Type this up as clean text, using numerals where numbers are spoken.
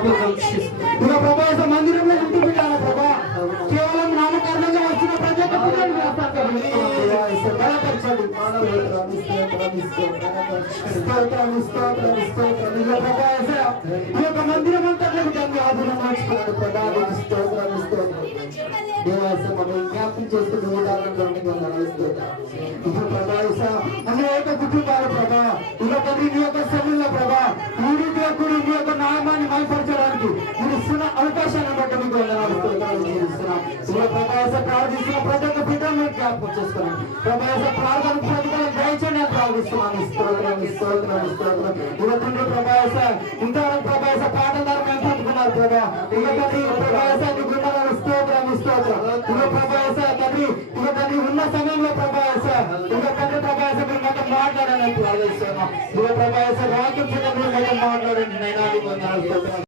ఇక ప్రభావ మందిరంలో ఇంటి పెట్టాలి ప్రభా, కేవలం నామకరణంగా వచ్చిన ప్రతి ఒక్క పిల్లలు బలపరచండి. ఈ యొక్క మందిరం అంతా ఆధునం మార్చుకున్నాడు ప్రభా. దేవాసం మనం జ్ఞాపకం చేసుకుని ఇప్పుడు ప్రభావిత అనేక కుటుంబాలు ప్రభా, ఇక నీ యొక్క సమయంలో ప్రభా ఈ రీతిగా కూడా నీ యొక్క నామాన్ని మైపరచడానికి మీరు ఇస్తున్న అవకాశాన్ని బట్టి మీకు ప్రభావిత ప్రార్థిస్తున్న ప్రతి ఒక్క బిడ్డను జ్ఞాపకం చేసుకున్నాను. ప్రభావిత ప్రార్థన ప్రతిఫలం దయచండి అని ప్రార్థిస్తున్నాను. ఇక తండ్రి ప్రభావిత ఇంకా ప్రభావిత పాటదారు మేము పట్టుకున్నారు ప్రభా. ఇక తండ్రి ప్రభావిత గుండాలను స్తోత్రం ఇక ప్రభావిత తండ్రి ఇక తండ్రి ఉన్న సమయంలో ప్రభావిత ఇక తండ్రి ప్రభావిత మీరు మాతో మాట్లాడాలని ప్రార్థిస్తున్నాం. ఇక ప్రభావిత వాక్యం మాట్లాడండి. నేను